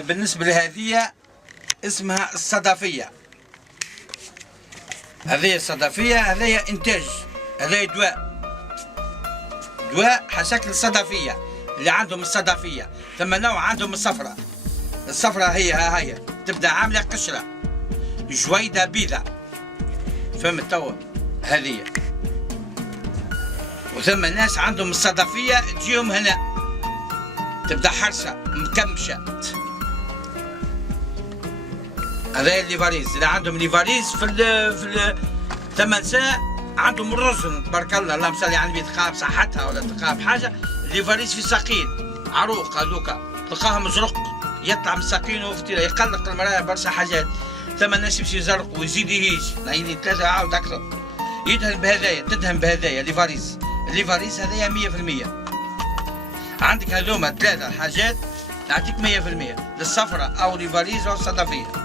بالنسبة لهذه اسمها الصدفية. هذه الصدفية، هذه إنتاج، هذا دواء حشكل الصدفية. اللي عندهم الصدفية ثم نوع عندهم الصفرة. الصفرة هي تبدأ عاملة قشرة جويدة بيضة، فهمت توا هذه. وثم ناس عندهم الصدفية تجيهم هنا تبدأ حرشة مكمشة. هذا الليفاريز. اللي عندهم ليفاريز في 8 ساعة عندهم الرزن تبارك الله، اللهم صل على النبي، تلقاها بصحتها ولا تلقاها بحاجة. الليفاريز في ساقين عروق هذوكا تلقاها مزرق يطلع من ساقينه وفتيلة يقلق المرايا برشا حاجات. ثم الناس يمشي يزرق ويزيد يهيج نايلين 3 عاود أكثر. يدهن بهذايا، تدهن بهذايا ليفاريز. الليفاريز هذايا 100%. عندك هذوما 3 حاجات نعطيك 100% للصفرة أو ليفاريز أو الصدفية.